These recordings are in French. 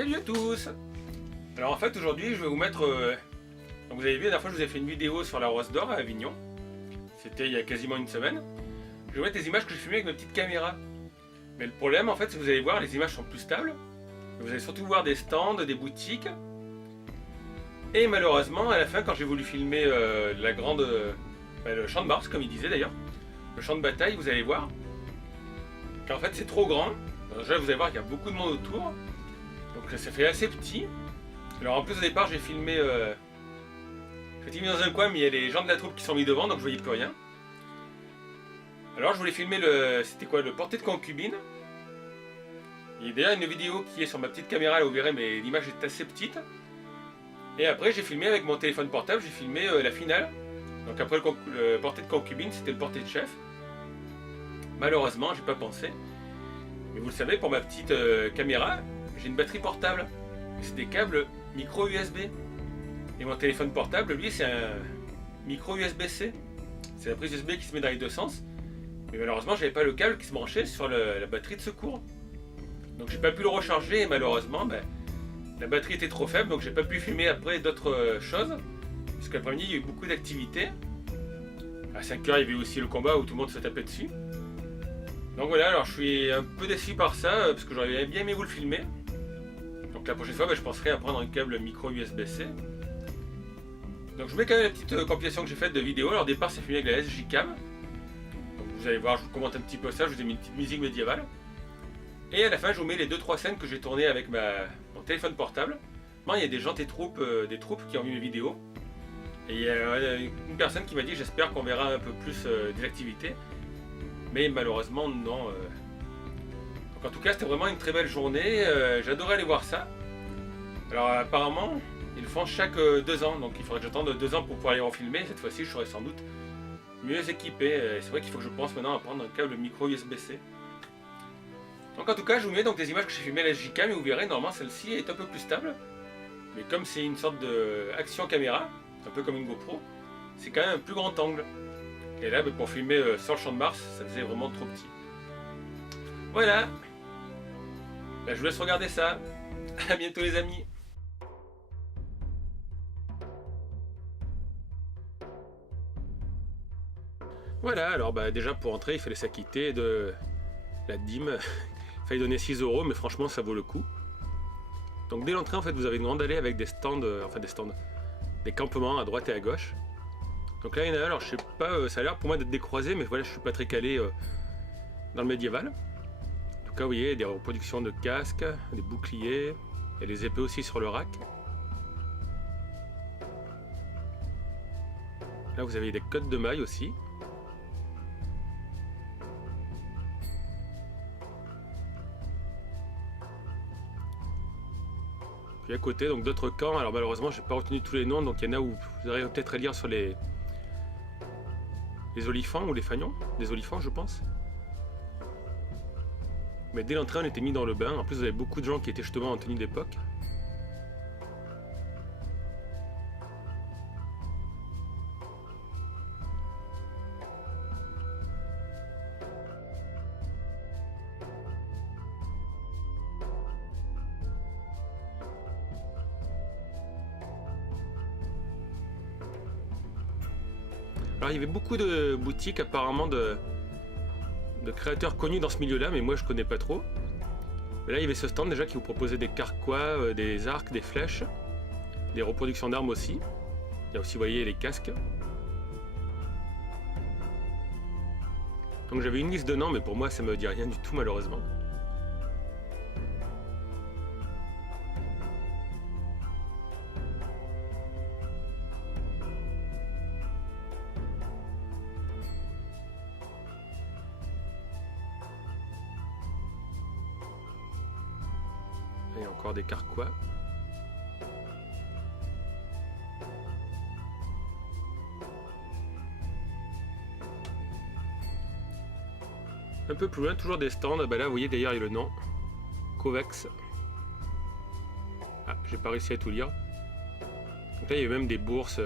Salut à tous. Alors en fait aujourd'hui je vais vous mettre... donc vous avez vu la dernière fois je vous ai fait une vidéo sur la Rose d'Or à Avignon. C'était il y a quasiment une semaine. Je vais vous mettre des images que j'ai filmées avec ma petite caméra. Mais le problème en fait c'est que vous allez voir les images sont plus stables. Vous allez surtout voir des stands, des boutiques. Et malheureusement à la fin quand j'ai voulu filmer la grande... le champ de Mars comme il disait d'ailleurs. Le champ de bataille vous allez voir. Qu'en fait c'est trop grand. Alors, déjà vous allez voir qu'il y a beaucoup de monde autour. Donc ça fait assez petit. Alors en plus au départ j'ai filmé dans un coin mais il y a les gens de la troupe qui sont mis devant donc je voyais plus rien. Alors je voulais filmer c'était quoi, le portrait de concubine. Il y a d'ailleurs une vidéo qui est sur ma petite caméra là vous verrez mais l'image est assez petite. Et après j'ai filmé avec mon téléphone portable, j'ai filmé la finale. Donc après le portrait de concubine c'était le portrait de chef. Malheureusement j'ai pas pensé. Mais vous le savez pour ma petite caméra j'ai une batterie portable. C'est des câbles micro USB. Et mon téléphone portable, lui, c'est un micro USB-C. C'est la prise USB qui se met dans les deux sens. Mais malheureusement, j'avais pas le câble qui se branchait sur la batterie de secours. Donc j'ai pas pu le recharger et malheureusement, la batterie était trop faible. Donc j'ai pas pu filmer après d'autres choses. Parce qu'après-midi, il y a eu beaucoup d'activités. À 5h, il y avait aussi le combat où tout le monde se tapait dessus. Donc voilà, alors je suis un peu déçu par ça, parce que j'aurais bien aimé vous le filmer. Donc la prochaine fois, je penserai à prendre un câble micro USB-C. Donc je vous mets quand même la petite compilation que j'ai faite de vidéos. Alors au départ c'est filmé avec la SJ Cam. Donc vous allez voir, je vous commente un petit peu ça, je vous ai mis une petite musique médiévale. Et à la fin je vous mets les 2-3 scènes que j'ai tournées avec mon téléphone portable. Bon, il y a des gens des troupes qui ont vu mes vidéos. Et il y a une personne qui m'a dit j'espère qu'on verra un peu plus des activités. Mais malheureusement non. Donc en tout cas c'était vraiment une très belle journée, j'adorais aller voir ça. Alors apparemment ils le font chaque 2 ans, donc il faudrait que j'attende 2 ans pour pouvoir aller en filmer. Cette fois-ci je serai sans doute mieux équipé. C'est vrai qu'il faut que je pense maintenant à prendre un câble micro USB-C. Donc en tout cas je vous mets donc des images que j'ai filmées à la SJCam et vous verrez normalement celle-ci est un peu plus stable. Mais comme c'est une sorte de action caméra, un peu comme une GoPro, c'est quand même un plus grand angle. Et là pour filmer sur le champ de Mars, ça faisait vraiment trop petit. Voilà. Je vous laisse regarder ça. A bientôt les amis. Voilà, alors déjà pour entrer il fallait s'acquitter de la dîme. Il fallait donner 6 €, mais franchement ça vaut le coup. Donc dès l'entrée en fait vous avez une grande allée avec des stands, des campements à droite et à gauche. Donc là il y en a un, alors je sais pas, ça a l'air pour moi d'être des croisés, mais voilà je suis pas très calé dans le médiéval. En tout cas vous voyez des reproductions de casques, des boucliers, et les épées aussi sur le rack. Là vous avez des cottes de mailles aussi. Puis à côté donc d'autres camps, alors malheureusement j'ai pas retenu tous les noms, donc il y en a où vous aurez peut-être à lire sur les olifants ou les fanions, des olifants je pense. Mais dès l'entrée on était mis dans le bain, en plus vous avez beaucoup de gens qui étaient justement en tenue d'époque. Alors il y avait beaucoup de boutiques apparemment de créateurs connus dans ce milieu-là, mais moi je connais pas trop. Mais là il y avait ce stand déjà qui vous proposait des carquois, des arcs, des flèches, des reproductions d'armes aussi. Il y a aussi, vous voyez, les casques. Donc j'avais une liste de noms, mais pour moi ça me dit rien du tout malheureusement. Il y a encore des carquois. Un peu plus loin, toujours des stands. Là, vous voyez d'ailleurs, il y a le nom. Kovacs. Ah, j'ai pas réussi à tout lire. Donc là, il y a même des bourses.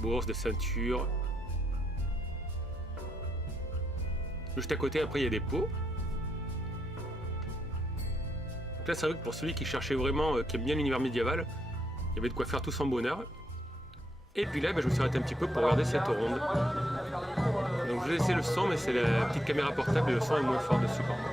Bourses, des ceintures. Juste à côté, après, il y a des pots. Donc là, c'est vrai que pour celui qui cherchait vraiment, qui aime bien l'univers médiéval, il y avait de quoi faire tout son bonheur. Et puis là, je me suis arrêté un petit peu pour regarder cette ronde. Donc je vais laisser le son, mais c'est la petite caméra portable et le son est moins fort dessus par contre.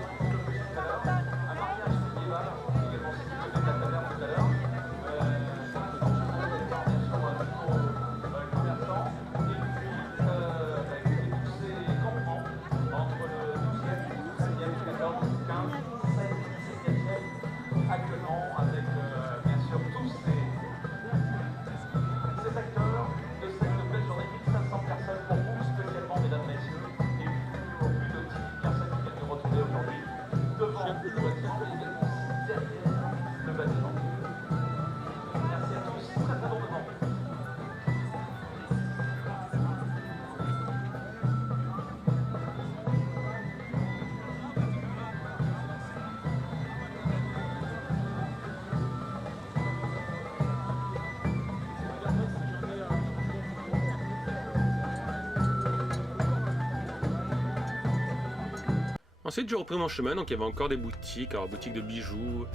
Ensuite, j'ai repris mon chemin, donc il y avait encore des boutiques, alors boutiques de bijoux.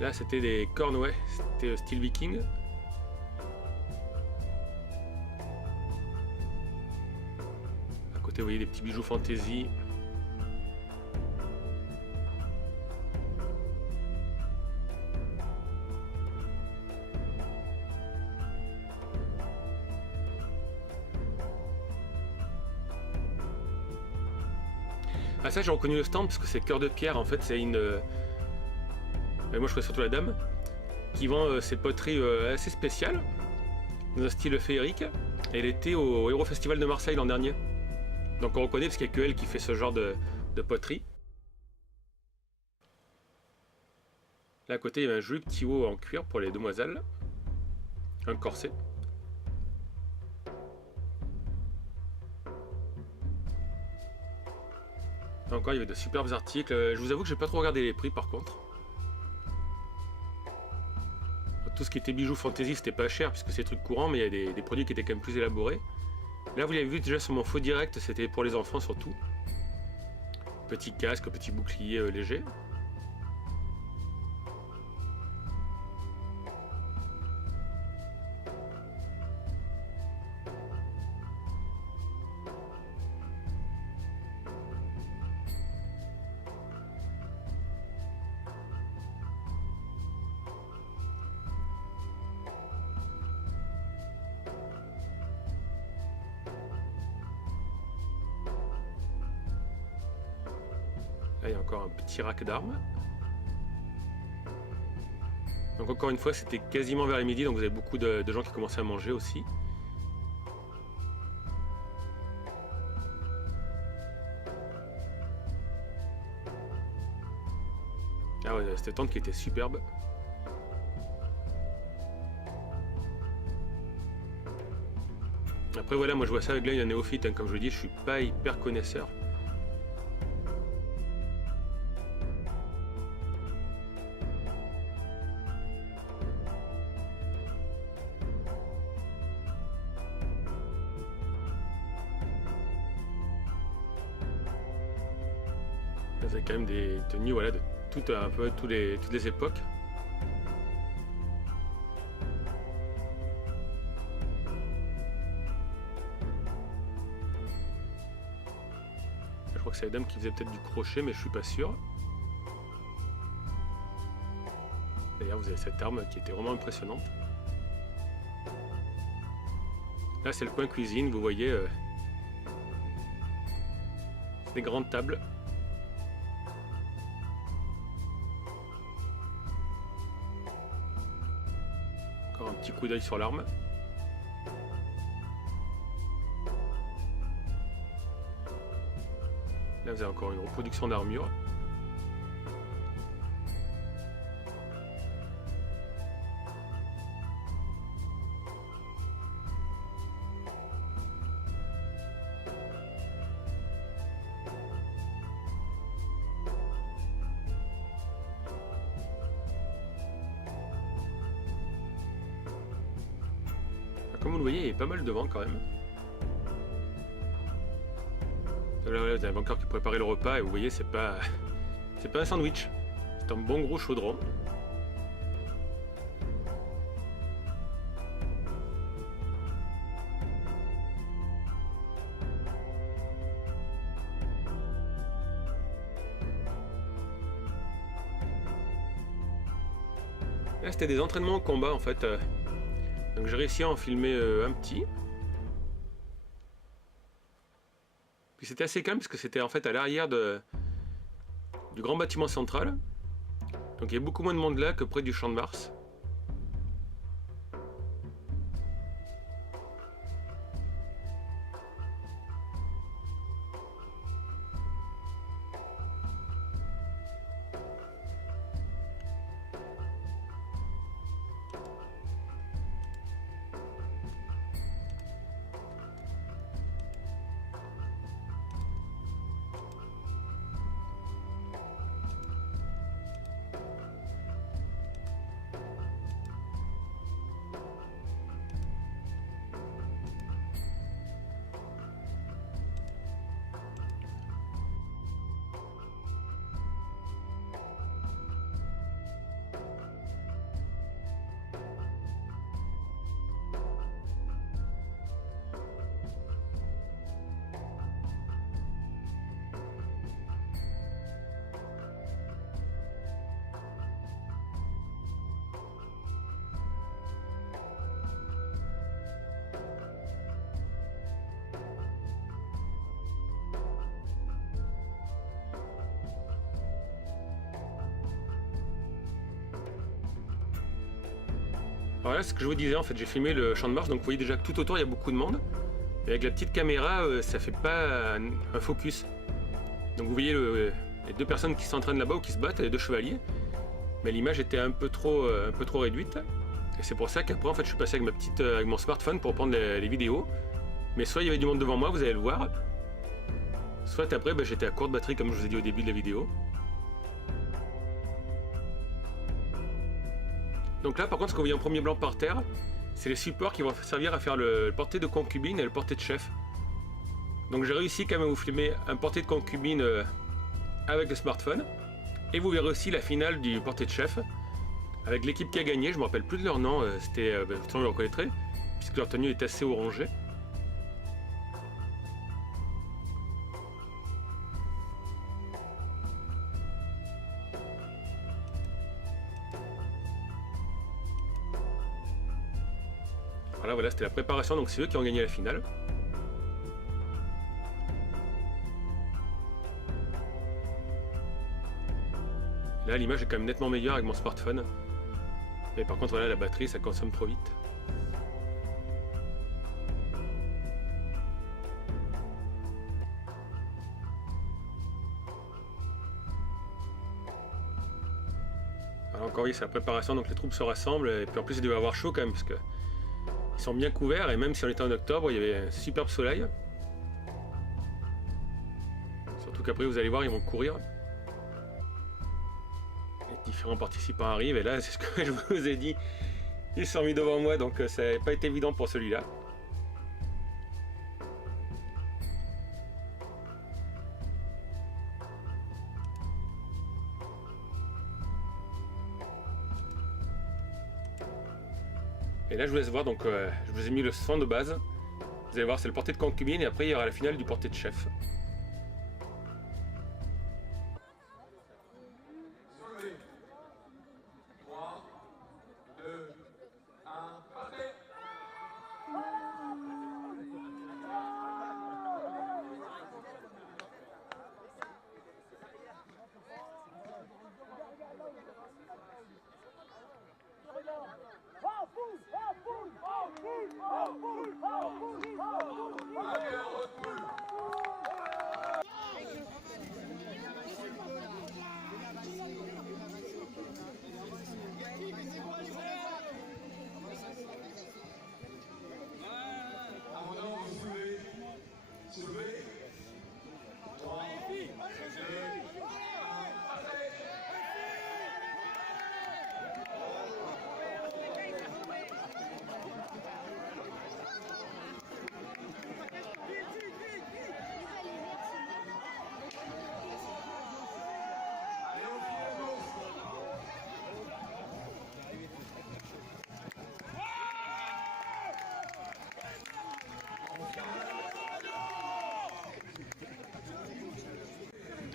Là, c'était des cornes, ouais, c'était style viking. À côté, vous voyez des petits bijoux fantasy. Ah ça j'ai reconnu le stand parce que c'est Cœur de Pierre, en fait c'est une... moi je crois surtout la dame qui vend ses poteries assez spéciales dans un style féerique et elle était au Euro Festival de Marseille l'an dernier. Donc on reconnaît parce qu'il n'y a que elle qui fait ce genre de poterie. Là à côté il y a un joli petit haut en cuir pour les demoiselles, un corset. Encore il y avait de superbes articles, je vous avoue que j'ai pas trop regardé les prix par contre. Tout ce qui était bijoux fantasy c'était pas cher puisque c'est des trucs courants, mais il y a des produits qui étaient quand même plus élaborés. Là vous l'avez vu déjà sur mon faux direct, c'était pour les enfants surtout. Petit casque, petit bouclier léger. Là, il y a encore un petit rack d'armes. Donc encore une fois, c'était quasiment vers les midi, donc vous avez beaucoup de gens qui commençaient à manger aussi. Ah ouais, cette tente qui était superbe. Après voilà, moi je vois ça avec l'œil d'un néophyte, hein. Comme je vous dis, je suis pas hyper connaisseur. Vous avez quand même des tenues voilà, de un peu toutes les époques. Je crois que c'est la dame qui faisait peut-être du crochet, mais je suis pas sûr. D'ailleurs, vous avez cette arme qui était vraiment impressionnante. Là, c'est le coin cuisine, vous voyez. Des grandes tables. Encore un petit coup d'œil sur l'arme. Là, vous avez encore une reproduction d'armure. Comme vous le voyez, il y a pas mal de vent quand même. Là, vous avez encore qui préparait le repas et vous voyez, c'est pas un sandwich. C'est C'est un bon gros chaudron. Là c'était des entraînements au combat en fait. Donc j'ai réussi à en filmer un petit. Puis c'était assez calme parce que c'était en fait à l'arrière du grand bâtiment central. Donc il y a beaucoup moins de monde là que près du Champ de Mars. Alors là, ce que je vous disais, en fait, j'ai filmé le Champ de Mars, donc vous voyez déjà que tout autour il y a beaucoup de monde. Et avec la petite caméra, ça fait pas un focus. Donc vous voyez les deux personnes qui s'entraînent là-bas ou qui se battent, les deux chevaliers. Mais l'image était un peu trop réduite. Et c'est pour ça qu'après, en fait, je suis passé avec mon smartphone pour prendre les vidéos. Mais soit il y avait du monde devant moi, vous allez le voir. Soit après, j'étais à courte batterie, comme je vous ai dit au début de la vidéo. Donc là, par contre, ce que vous voyez en premier blanc par terre, c'est les supports qui vont servir à faire le portrait de concubine et le portrait de chef. Donc j'ai réussi quand même à vous filmer un portrait de concubine avec le smartphone. Et vous verrez aussi la finale du portrait de chef, avec l'équipe qui a gagné. Je ne me rappelle plus de leur nom, c'était, de toute façon, je le reconnaîtrai, puisque leur tenue est assez orangée. Voilà, c'était la préparation, donc c'est eux qui ont gagné la finale. Là, l'image est quand même nettement meilleure avec mon smartphone. Mais par contre, voilà, la batterie, ça consomme trop vite. Alors encore, oui, c'est la préparation, donc les troupes se rassemblent. Et puis en plus, il doit avoir chaud quand même, parce que ils sont bien couverts, et même si on était en octobre, il y avait un superbe soleil. Surtout qu'après, vous allez voir, ils vont courir. Les différents participants arrivent, et là, c'est ce que je vous ai dit. Ils sont mis devant moi, donc ça n'a pas été évident pour celui-là. Et là, je vous laisse voir, donc je vous ai mis le son de base. Vous allez voir, c'est le portrait de concubine, et après, il y aura la finale du portrait de chef.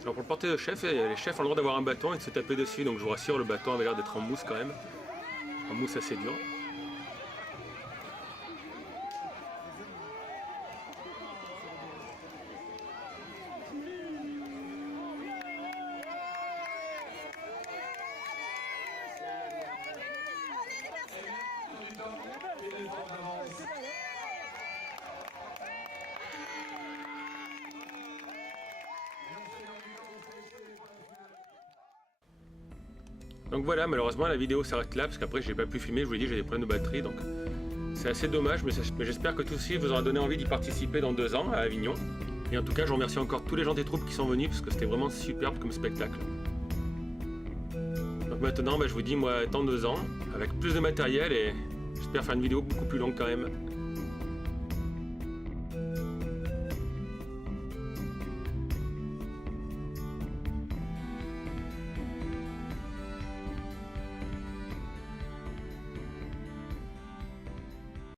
Alors pour le porter de chef, les chefs ont le droit d'avoir un bâton et de se taper dessus, donc je vous rassure, le bâton avait l'air d'être en mousse quand même. En mousse assez dur. Donc voilà, malheureusement la vidéo s'arrête là parce qu'après j'ai pas pu filmer, je vous l'ai dit, j'ai des problèmes de batterie, donc c'est assez dommage, mais j'espère que tout ceci vous aura donné envie d'y participer dans 2 ans à Avignon. Et en tout cas je remercie encore tous les gens des troupes qui sont venus parce que c'était vraiment superbe comme spectacle. Donc maintenant je vous dis moi dans 2 ans, avec plus de matériel et j'espère faire une vidéo beaucoup plus longue quand même.